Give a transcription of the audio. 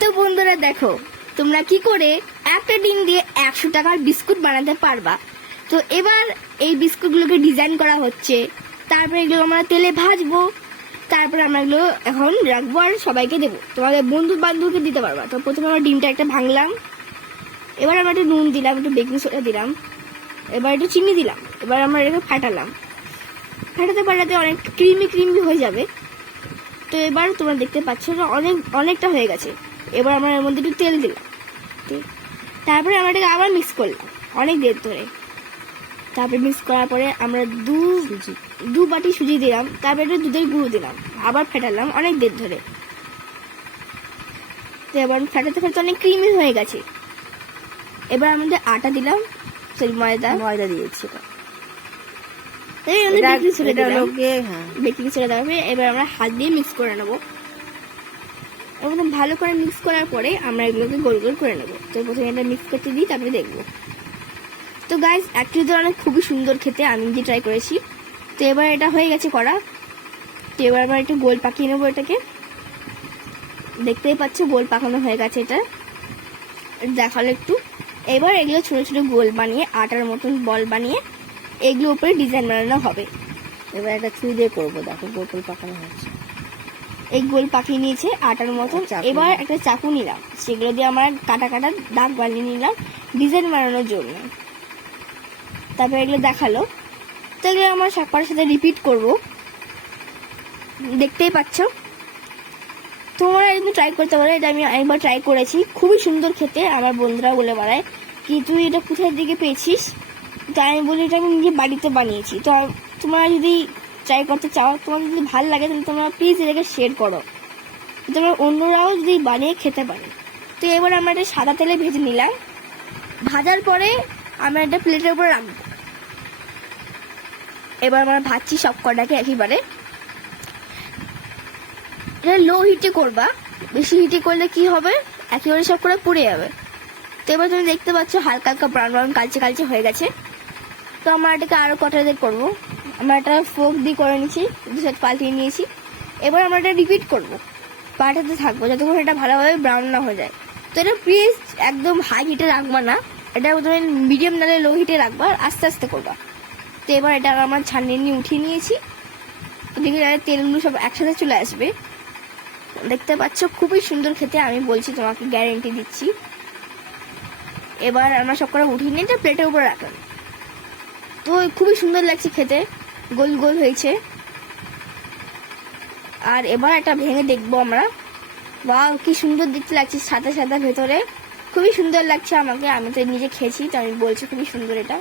তো বন্ধুরা দেখো, তোমরা কি করে একটা ডিম দিয়ে একশো টাকার বিস্কুট বানাতে পারবা? তো এবার এই বিস্কুটগুলোকে ডিজাইন করা হচ্ছে। তারপরে এগুলো আমরা তেলে ভাজবো। তারপরে আমরা এগুলো এখন রাখব আর সবাইকে দেবো। তোমাদের বন্ধু বান্ধবকে দিতে পারবা। তো প্রথমে আমরা ডিমটা একটা ভাঙলাম। এবার আমরা একটু নুন দিলাম, একটু বেকিং সোডা দিলাম। এবার একটু চিনি দিলাম। এবার আমরা এটাকে ফাটালাম। ফাটাতে ফাটাতে অনেক ক্রিমি ক্রিমি হয়ে যাবে। তো এবার তোমরা দেখতে পাচ্ছ অনেক, অনেকটা হয়ে গেছে। এবার আমরা এর মধ্যে একটু তেল দিলাম ঠিক? তারপরে আমরা এটাকে আবার মিক্স করলাম অনেক দের ধরে। তারপরে মিক্স করার পরে আমরা দু দু বাটি সুজি দিলাম তারপরে একটু দুধের গুঁড়ো দিলাম আবার ফেটালাম অনেক দের ধরে। তো এবার ফেটাতে ফেটাতে অনেক ক্রিমি হয়ে গেছে। এবার আমাদের আটা দিলাম সরি ময়দা। ময়দা দিয়েছি বেকিং সোডা লোকে হ্যাঁ। দেওয়া এবার আমরা হাত দিয়ে মিক্স করে নেব। এবং ভালো করে মিক্স করার পরে আমরা এগুলোকে গোল গোল করে নেব। তো প্রথমে এটা মিক্স করতে দিই, তারপরে দেখব। তো গাইস অ্যাকচুয়ালি তো অনেক খুবই সুন্দর খেতে, আমি নিজে ট্রাই করেছি। তো এবার এটা হয়ে গেছে করা তো এবার আমরা একটু গোল পাকিয়ে নেব এটাকে। দেখতেই পাচ্ছ, গোল পাকানো হয়ে গেছে এটা। দেখাল একটু। এবার এগুলো ছোটো ছোটো গোল বানিয়ে, আটার মতন বল বানিয়ে এগুলো উপরে ডিজাইন বানানো হবে। এবার একটা ছুরি দিয়ে করব, দেখো গোল পাকানো হচ্ছে এই গোল পাকিয়ে নিয়েছে আটার মতন। চাকু। এবার একটা চাকু নিলাম। সেগুলো দিয়ে আমরা কাটা কাটা দাগ বানিয়ে নিলাম ডিজাইন বানানোর জন্য। তারপরে এগুলো দেখাল। তো এগুলো আমরা সবার সাথে রিপিট করব। দেখতেই পাচ্ছ। তোমরা একটু ট্রাই করতে পারো। এটা আমি একবার ট্রাই করেছি। খুবই সুন্দর খেতে আমার বন্ধুরা বলে বেড়ায় কি তুই এটা কোথায় দিকে পেয়েছিস? তো আমি বলি এটা আমি নিজে বাড়িতে বানিয়েছি। তো তোমরা যদি ট্রাই করতে চাও তোমাদের যদি ভালো লাগে তাহলে তোমরা প্লিজ এটাকে শেয়ার করো। তোমরা অন্যরাও যদি বানিয়ে খেতে পারে। তো এবার আমরা এটা সাদা তেলে ভেজে নিলাম। ভাজার পরে আমরা এটা প্লেটের উপর রাখব। এবার আমরা ভাজছি সব কটাকে একেবারে। এটা লো হিটে করবা। বেশি হিটে করলে কি হবে? একেবারে সব করে পুড়ে যাবে। তো এবার তুমি দেখতে পাচ্ছ হালকা হালকা ব্রাউন ব্রাউন কালচে কালচে হয়ে গেছে। তো আমরা এটাকে আরও কটা দিয়ে করব? আমরা একটা ফোক দিয়ে করে নিয়েছি, দু সাইড পাল্টিয়ে নিয়েছি। এবার আমরা এটা রিপিট করব। পাল্টাতে থাকব, যতক্ষণ এটা ভালোভাবে ব্রাউন না হয়ে যায়। তো এটা প্লিজ একদম হাই হিটে রাখবা না। এটা তুমি মিডিয়াম নালে লো হিটে রাখবা, আর আস্তে আস্তে করবা। তো এবার এটা আমার ছানিয়ে নিয়ে উঠিয়ে নিয়েছি। ওদিকে তেলগুলো সব একসাথে চলে আসবে, দেখতে পাচ্ছ খুবই সুন্দর খেতে, আমি বলছি তোমাকে গ্যারেন্টি দিচ্ছি। এবার আমরা সব করে উঠিয়ে নিয়ে এটা প্লেটের উপরে রাখলাম। তো খুবই সুন্দর লাগছে খেতে। গোল গোল হয়েছে। আর এবার এটা ভেঙে দেখব আমরা। বাহ কি সুন্দর দেখতে লাগছে সাদা সাদা ভেতরে। খুবই সুন্দর লাগছে আমাকে, আমি তো নিজে খেয়েছি, তো আমি বলছি খুবই সুন্দর এটা।